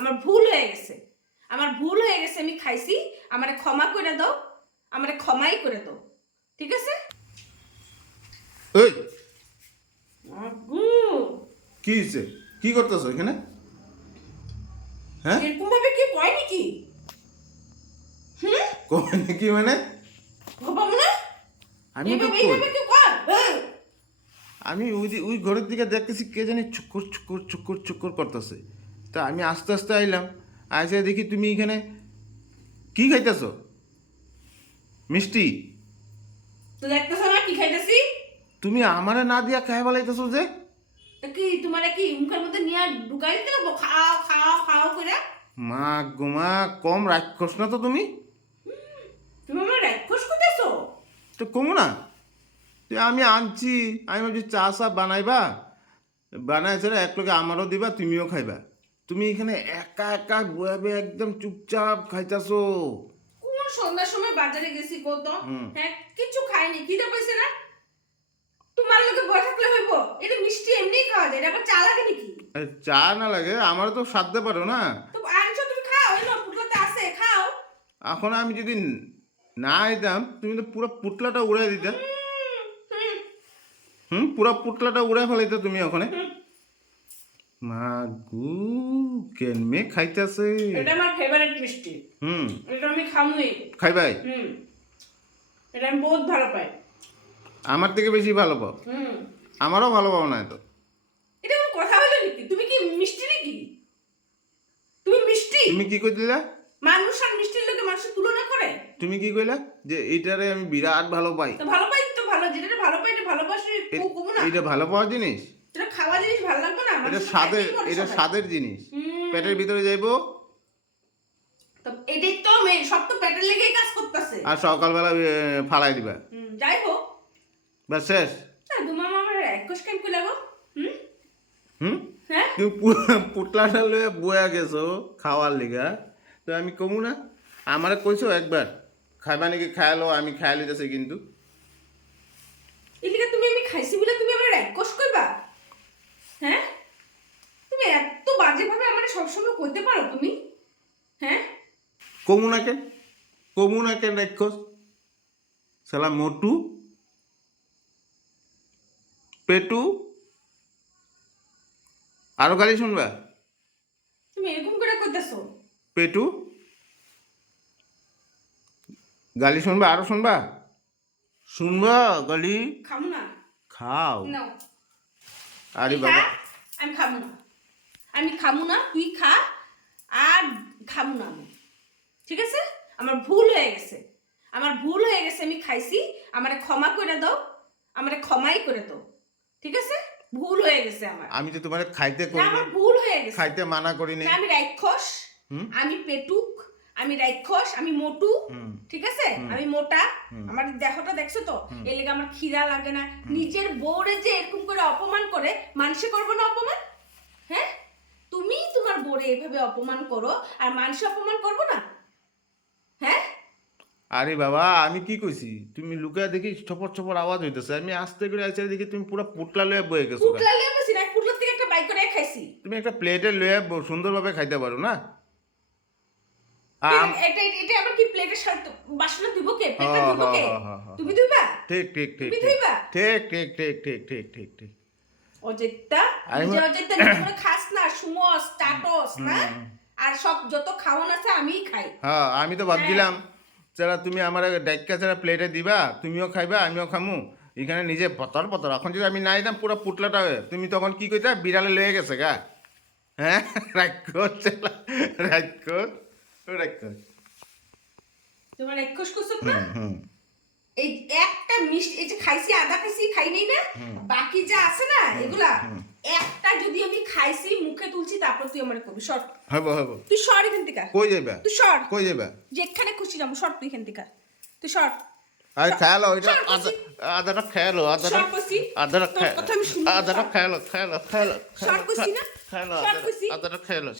আমার ভুল হয়ে গেছে। আমার ভুল হয়ে গেছে আমি খাইছি আমারে ক্ষমা করে দাও আমারে ক্ষমাই করে দাও। ঠিক আছে? ওই কি হয়েছে কি করতেছো এখানে? হ্যাঁ? এরকম ভাবে কি কয় নাকি? হুম? কই নাকি মানে? আমি তো কয়। আমি ওই ওই ঘরের দিকে দেখতেছি কে জানি চুকুর চুকুর চুকুর চুকুর করতেছে। তা আমি আস্তে আস্তে আইলাম। আইসে দেখি তুমি এখানে কি খাইতেছো? মিষ্টি? তো দেখতেছ না কি খাইতেছি? তুমি আমারে না দিয়া খাই বলাইতেছো যে? কি তোমার কি মুখের মধ্যে নিয়ে ঢুকাই দিতে খাও খাও খাও করে মা গোমা কম রাক্ষস না তো তুমি? তুমি আমার রাক্ষস করতেছো তো কমু না। আমি আনছি আমি ভাবছি চা চা বানাইবা বানাইছে এক লোকে আমারও দিবা তুমিও খাইবা। তুমি এখানে একা একা বয়াবে একদম চুপচাপ খাইতাছো। কোন সন্ধ্যার সময় বাজারে গেছি কত। হ্যাঁ কিছু খাইনি খিদে পাইছে না? তোমার লোকে বয়ে থাকলে হইব? এটা মিষ্টি এমনি খাওয়া যায় এটা চা লাগে নাকি? চা না লাগে আমার তো সাধতে পারো না। তো আনছো তুমি খাও এই না পুটলাতে আছে খাও। এখন আমি যদি না আইতাম তুমি তো পুরো পুটলাটা উড়াই দিতে। হুম পুরো পুটলাটা উড়াই ফেলাইতে তুমি ওখানে। হুম। মা গু কেনমে খাইতেছে? এটা আমার ফেভারিট মিষ্টি। হুম। এটা আমি খামুই। খাইবাই? হুম। এটা আমি বহুত ভালো পাই। আমার থেকে বেশি ভালো পাও? হুম। আমারও ভালো পাও না তো এটা কোনো কথা হলো নাকি? তুমি কি মিষ্টি নাকি? তুমি মিষ্টি? তুমি কি কই দিলা? মানুষ আর মিষ্টির লোকে মানুষের তুলনা করে। তুমি কি কইলা? যে এইটারে আমি বিরাট ভালো পাই। তো ভালো পাই তো ভালো যেটা ভালো পাই এটা ভালোবাসি কমু না। এইটা ভালো পাওয়ার জিনিস? এটা খাওয়া জিনিস ভালো লাগবে না? এটা স্বাদের এটা স্বাদের জিনিস। পেটের ভিতরে যাইবো। তো এটাই তো মেন সব তো পেটের লেগেই কাজ করতেছে। আর সকালবেলা ফালাই দিবা। যাই হোক। ব্যাস শেষ। এক কোষ কেন কইলা হুম? হুম? হ্যাঁ? তুমি পুটলাটা লয়ে বয়া গেছো খাওয়ার লিগা। তো আমি কমু না। আমারে কইছো একবার খাইবা নাকি খায়ালো আমি খায়া লিতেছি কিন্তু এদিকে তুমি আমি খাইছি বলে তুমি আমার এক কোষ কইবা হ্যাঁ তুমি এত বাজে ভাবে আমার সবসময় কইতে পারো তুমি হ্যাঁ কমু না কেন কমু না কেন রাক্ষস সালা মোটু পেটু। আরও গালি শুনবা? তুমি এরকম করে কইতেছো? পেটু। গালি শুনবা আরও শুনবা? শুনবা গালি। না। খাও। আরে বাবা। আমি খামু না। আমি খামু না তুই খা আর খামু না আমি। ঠিক আছে? আমার ভুল হয়ে গেছে। আমার ভুল হয়ে গেছে আমি খাইছি। আমারে ক্ষমা করে দাও। আমারে ক্ষমাই করে দাও। ঠিক আছে? ভুল হয়ে গেছে আমার। আমি তো তোমার খাইতে করি আমার ভুল হয়ে গেছে। খাইতে মানা করি না, আমি রাক্ষস। আমি পেটুক। আমি রাক্ষস আমি মোটু। ঠিক আছে? আমি মোটা। আমার দেহটা দেখছ তো? এর লেগে আমার খিদা লাগে না। নিজের বউরে যে এরকম করে অপমান করে মানুষে করব না অপমান? হ্যাঁ? তুমি তোমার বউরে এভাবে অপমান করো আর মানুষ অপমান করব না? আরে বাবা আমি কি কইছি? তুমি লুকায় দেখি ছপর ছপর আওয়াজ হইতেছে। আমি আস্তে করে আইসা দেখি তুমি পুরো পুটলা লয়ে বয়ে গেছো। পুটলা লিয়ে বসি না পুটলার থেকে একটা বাইক করে খাইছি। তুমি একটা প্লেটে লয়ে সুন্দরভাবে খাইতে পারো না? এটা এটা- আবার কি প্লেটের সাথে বাসনা দিব কে? প্লেটটা হ্যাঁ, দিব কে? হ্যাঁ, হ্যাঁ। তুমি দিবা ঠিক ঠিক ঠিক তুমি ধুইবা? ঠিক ঠিক ঠিক ঠিক ঠিক ঠিক ঠিক। অজেক্তা আমি নিজে অজেক্তা নিজে খাস না সুমস টাটস না আর সব যত খাওয়ান আছে আমিই খাই। হ্যাঁ আমি তো ভাবছিলাম যারা তুমি আমার ডাইকা ছাড়া প্লেটে দিবা তুমিও খাইবা আমিও খামু। এখানে নিজে পতর পতর। এখন যদি আমি নাই দাম পুরো পুটলাটা হয়ে তুমি তখন কি কইতা? বিড়ালে লয়ে গেছে গা। হ্যাঁ? রাক্ষস চেলা। রাক্ষস রাক্ষস তোমার একুশ কুসুম না? এই একটা মিষ্টি এই যে খাইছি আদা খাইছি খাই নেই না? বাকি যা আছে না এগুলা? একটা যদি আমি খাইছি মুখে তুলছি তারপর তুই আমার করবি সর। হব হব তুই সর এখান থেকে। কই যাইবা? তুই সর। কই যাইবা? যেখানে খুশি যাব সর তুই এখান থেকে। তুই সর। আরে খেলো ওইটা আদাটা খেলো আদাটা। আদাটা খেলো আদাটা খেলো খেলো খেলো খেয়ালো সর না? খেয়ালো আদাটা খেয়ালো